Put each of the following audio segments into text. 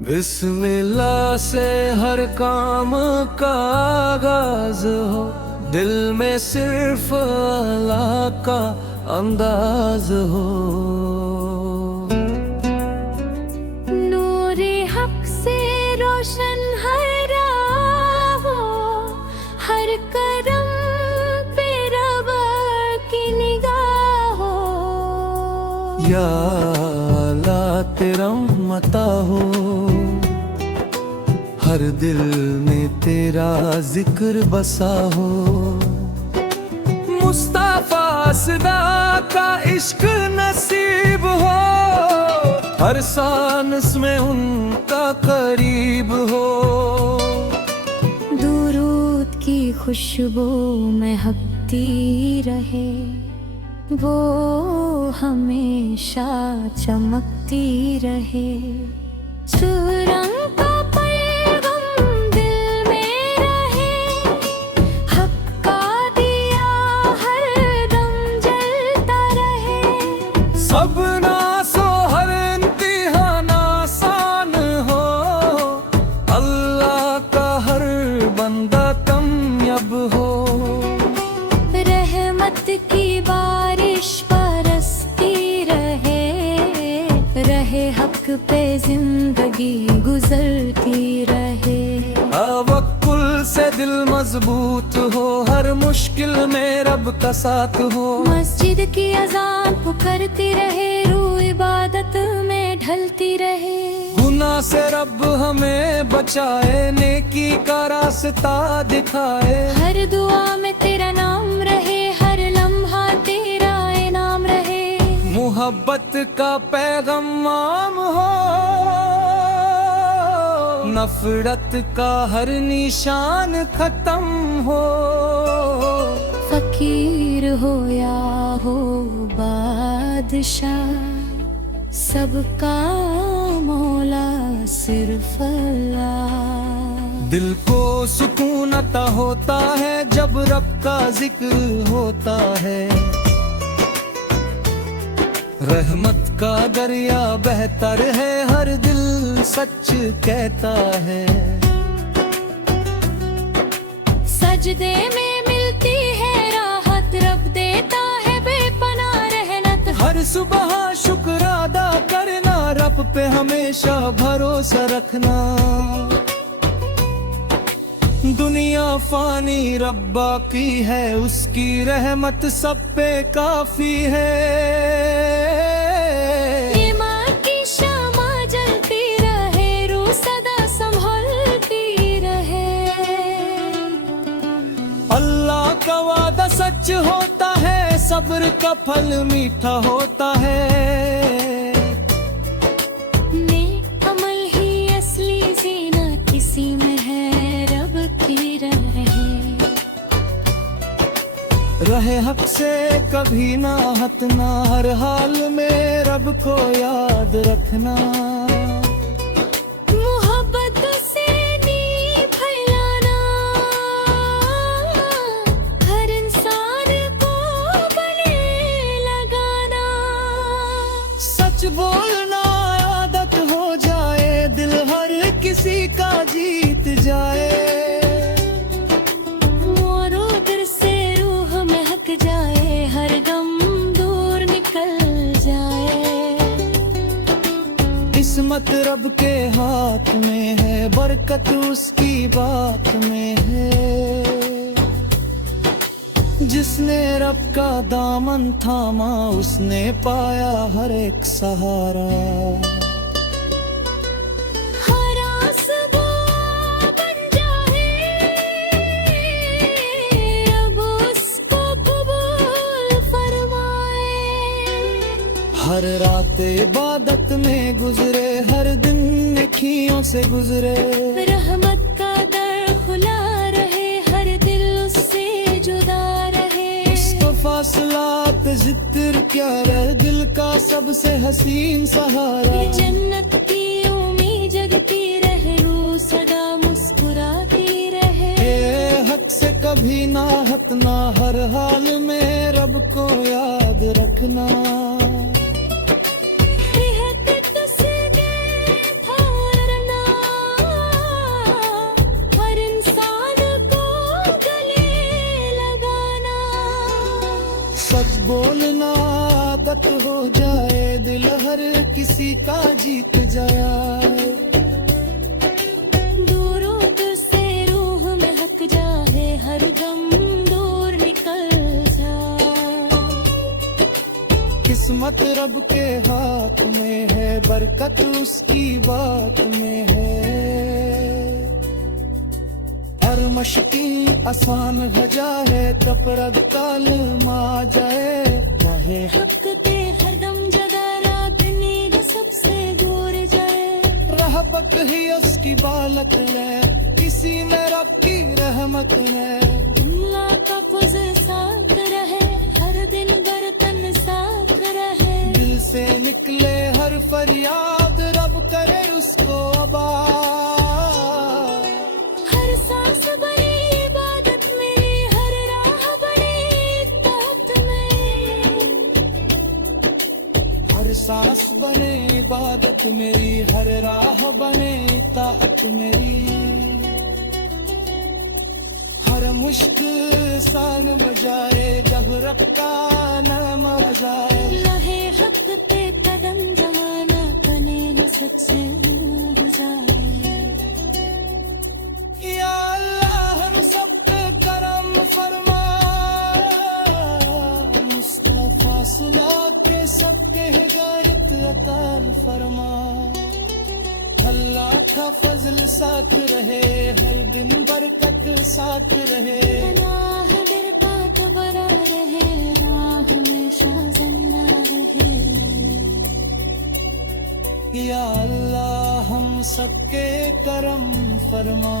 बिस्मिल्लाह से हर काम का आगाज हो, दिल में सिर्फ अल्लाह का अंदाज हो। नूरे हक से रोशन हर राह हो, हर करम पे रब की निगाह हो। या अल्लाह तेरा मता हो, हर दिल में तेरा जिक्र बसा हो। मुस्तफा सदा का इश्क नसीब हो, हर सांस में उनका करीब हो। दुरूद की खुशबू महकती रहे, वो हमेशा चमकती रहे। सुरंग का पैगाम दिल में रहे, हक का दिया हर दम जलता रहे। सब नासो हर इम्तिहान आसान हो, अल्लाह का हर बंदा कामयाब हो। रहमत की बारिश बरसती रहे, रहे हक पे जिंदगी गुजरती रहे। तवक्कुल से दिल मजबूत हो, हर मुश्किल में रब का साथ हो। मस्जिद की अजान पुकारती रहे, रूह इबादत में ढलती रहे। गुनाह से रब हमें बचाए, नेकी का रास्ता दिखाए। हर दुआ में तेरा नाम रहे, हर लम्हा तेरा इनाम रहे। मोहब्बत का पैगाम आम हो, नफरत का हर निशान खत्म हो। फकीर हो या हो बादशाह, सबका मौला सिर्फ अल्लाह। दिल को सुकून अता होता है जब रब का जिक्र होता है। रहमत का दरिया बहतर है, हर दिल सच कहता है। सजदे में मिलती है राहत, रब देता है बेपनाह रहमत। हर सुबह शुक्र अदा करना, रब पे हमेशा भरोसा रखना। दुनिया फानी रब बाकी है, उसकी रहमत सब पे काफी है। ईमान की शमा जलती रहे, रूह सदा संभलती रहे। अल्लाह का वादा सच होता है, सब्र का फल मीठा होता है। नेक अमल ही असली जीनत किसी में है, रब की रहे हक से कभी ना हटना, हर हाल में रब को याद रखना। मोहब्बत से नी फैलाना, हर इंसान को गले लगाना। सच बोलना आदत हो जाए, दिल हर किसी का जीत जाए। जाए हर गम दूर निकल जाए। किस्मत रब के हाथ में है, बरकत उसकी बात में है। जिसने रब का दामन थामा, उसने पाया हर एक सहारा। हर रात इबादत में गुजरे, हर दिन नेकियों से गुजरे। रहमत का दर खुला रहे, हर दिल उससे जुदा रहे। उसको फासलात जिक्र क्या रहे, दिल का सबसे हसीन सहारा। जन्नत की उम्मीद जगती रहे, रूह सदा मुस्कुराती रहे। हक से कभी ना हटना, हर हाल में रब को याद रखना। जाया। दूरों तुझसे रूह में हक जाए, हर गम दूर निकल जा। किस्मत रब के हाथ में है, बरकत उसकी बात में है। हर मश्की आसान हो जाए, कपरद काल मा जाए। चाहे हक ते हर दम जगा, रात नींद सबसे दूर जाए। रहबत ही उसकी बालक है, किसी में रब की रहमत है। दुनिया का पुज साथ रहे, हर दिन बर्तन साथ रहे। दिल से निकले हर फरियाद, रब करे उसको आबाद। हर सांस बने इबादत में, हर राह बने इत्ताअत में। हर सांस बने इबादत मेरी, हर राह बने इताअत मेरी। हर मुश्किल सान बजाए, जब रखता न मजाए। लहे हक ते कदम जमाना, कने सबसे गुजारे। या अल्लाह हम सब पे करम फरमा, मुस्तफा सुला के सबके हिदायत अता फरमा। अल्लाह का फजल साथ रहे, हर दिन बरकत साथ रहे। राह दिल पाक बरा रहे, राह में शाज़िंदा रहे। या अल्लाह हम सबके करम फरमा,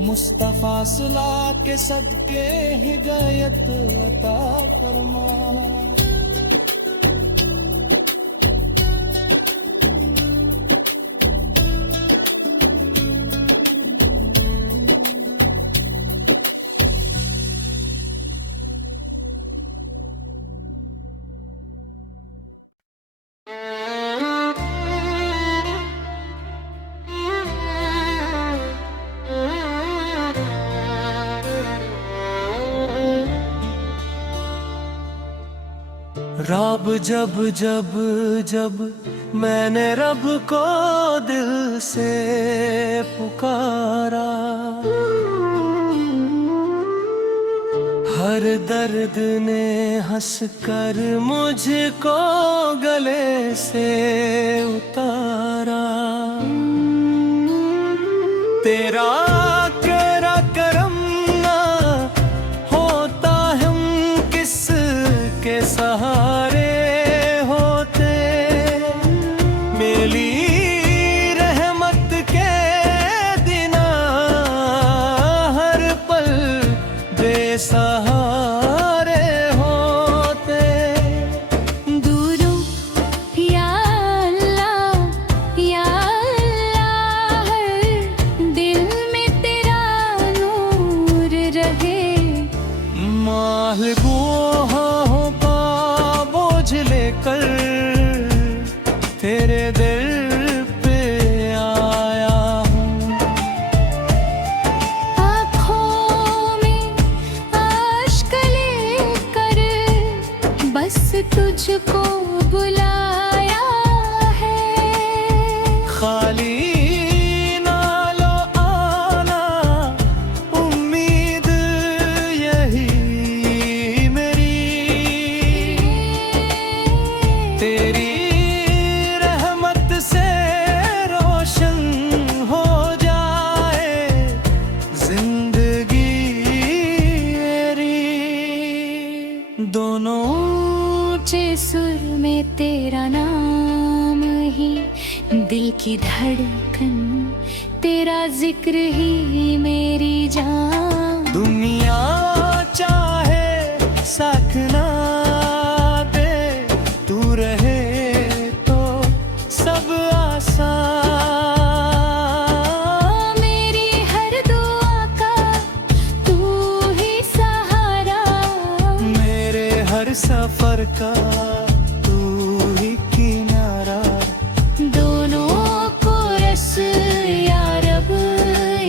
मुस्तफा सुला के सदके हिदायत अता फरमा। रब जब जब जब मैंने रब को दिल से पुकारा, हर दर्द ने हंसकर मुझको गले से उतारा। तेरा तेरा करम ना होता, हम किस के सहारे होते। मेरी रहमत के दिना हर पल बेसहारे होते। दूरों या अल्लाह या अल्लाह, हर दिल में तेरा नूर रहे। मालगुओं का बोझ लेकर तेरे दिल पे आया हूँ। आँखों में आश्क लेकर बस तुझको बुलाया है। खाली ना लो आना, उम्मीद यही मेरी। तेरी रहमत से रोशन हो जाए जिंदगी मेरी। दोनों ऊंचे सुर में तेरा नाम ही, दिल की धड़कन तेरा जिक्र ही मेरी जान। दुनिया चाहे साथ ना दे, तू रहे तो सब आसान। मेरी हर दुआ का तू ही सहारा, मेरे हर सफर का तू ही किनारा। दोनों को रस या रब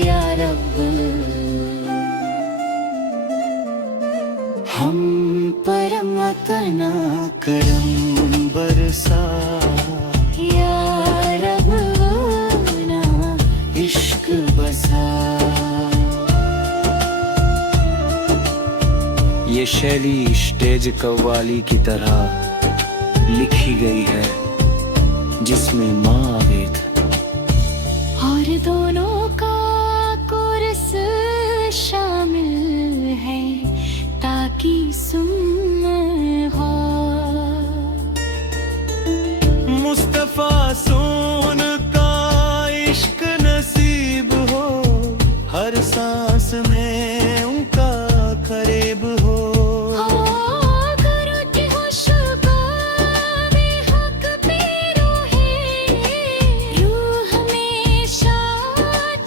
या रब। हम पर मत ना करम बरसा, या शैली स्टेज कव्वाली की तरह लिखी गई है, जिसमें माँ आवेद और दोनों का कोरस शामिल है ताकि सुन हो। मुस्तफा सोन का इश्क नसीब हो, हर सांस में उनका करीब हो। गुरु की खुशबू हक पे रूह हमेशा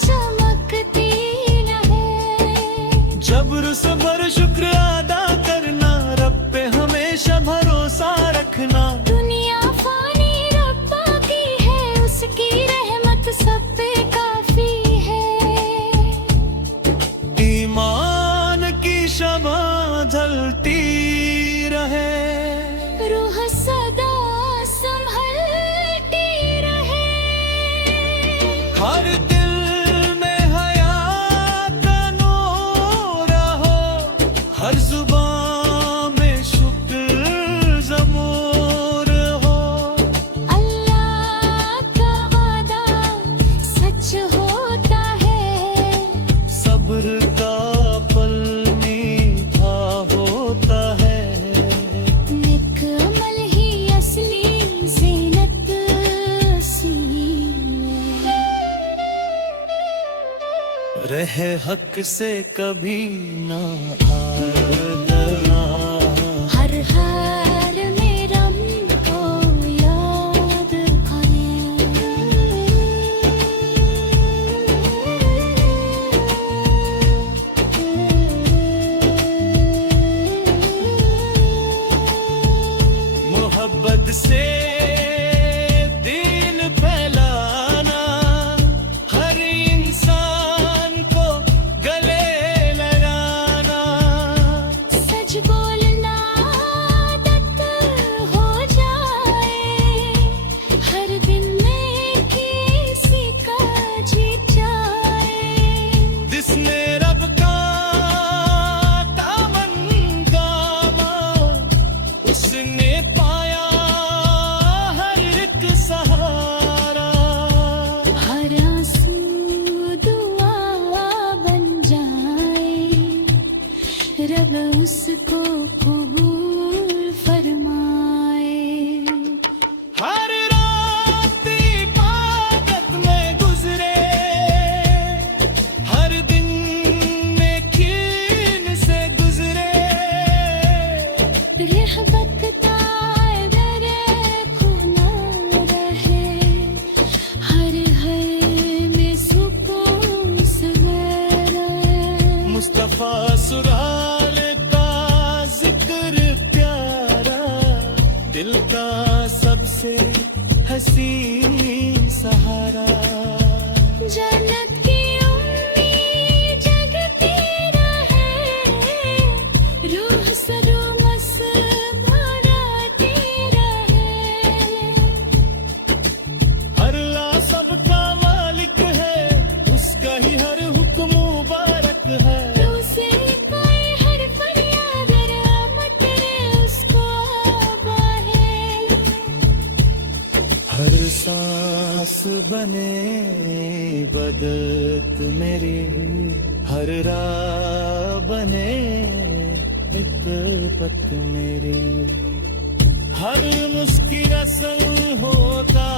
चमकती रहे। जब्र सबर शुक्र अदा करना, रब पे हमेशा भरोसा रखना। दुनिया फानी रब्बा की है, उसकी रहमत सब पे काफी है। ईमान की शमा ढलती रहे, रूह सदा संभलती रहे। हर दिल में हया का नूर हो, हर जुबान में शुक्र ज़मूर हो। अल्लाह का वादा सच होता है, सब्र का फल मीठा होता है। नेक अमल ही असली ज़ीनत सी है। रहे हक से कभी ना हारना। हर हाल में रब को याद मोहब्बत से दीन फैलाना, हर इंसान को गले लगाना। सच बोलना आदत हो जाए, हर दिन में किसी का जीत जाए। जिसने रब का दामन थामा, उसने पाया हर एक सहारा। हर आंसू दुआ बन जाए, रब उसको कबूल फरमाए। हर रात इबादत में गुजरे, हर दिन नेकीन से गुजरे। रहमत तादर खुना रहे, हर में सुकून सवेरा। मुस्तफा सुराल का जिक्र प्यारा, दिल का सबसे हसीन सहारा। जन्नत की उम्मीद जगती रहे, रूह सरू मस्कुराती रहे। अल्लाह सबका मालिक है, उसका ही हर हुक्म मुबारक है। उसे पाए हर फरियाद रहमत तेरे उसको आबाहे। हर सांस बने इबादत मेरी, हर राह बने इक़्क़त मेरी। हर मुस्किरासन होता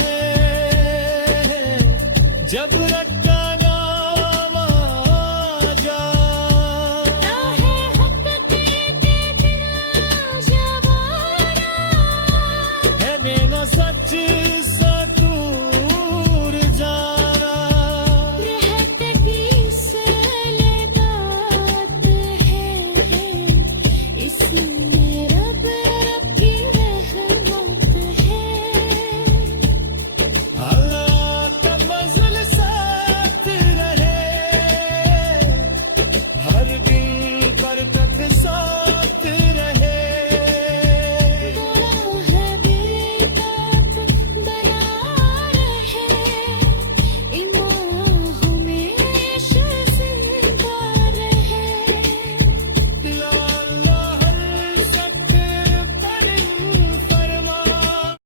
है, जब रब का नाम आ जाए। राहे हक के दिल जवाना, है देना सच सतूर जाना। रहत की सलामत है, इसमें रब की रहमत है। अल्लाह का मज़ल साथ रहे, हर दिन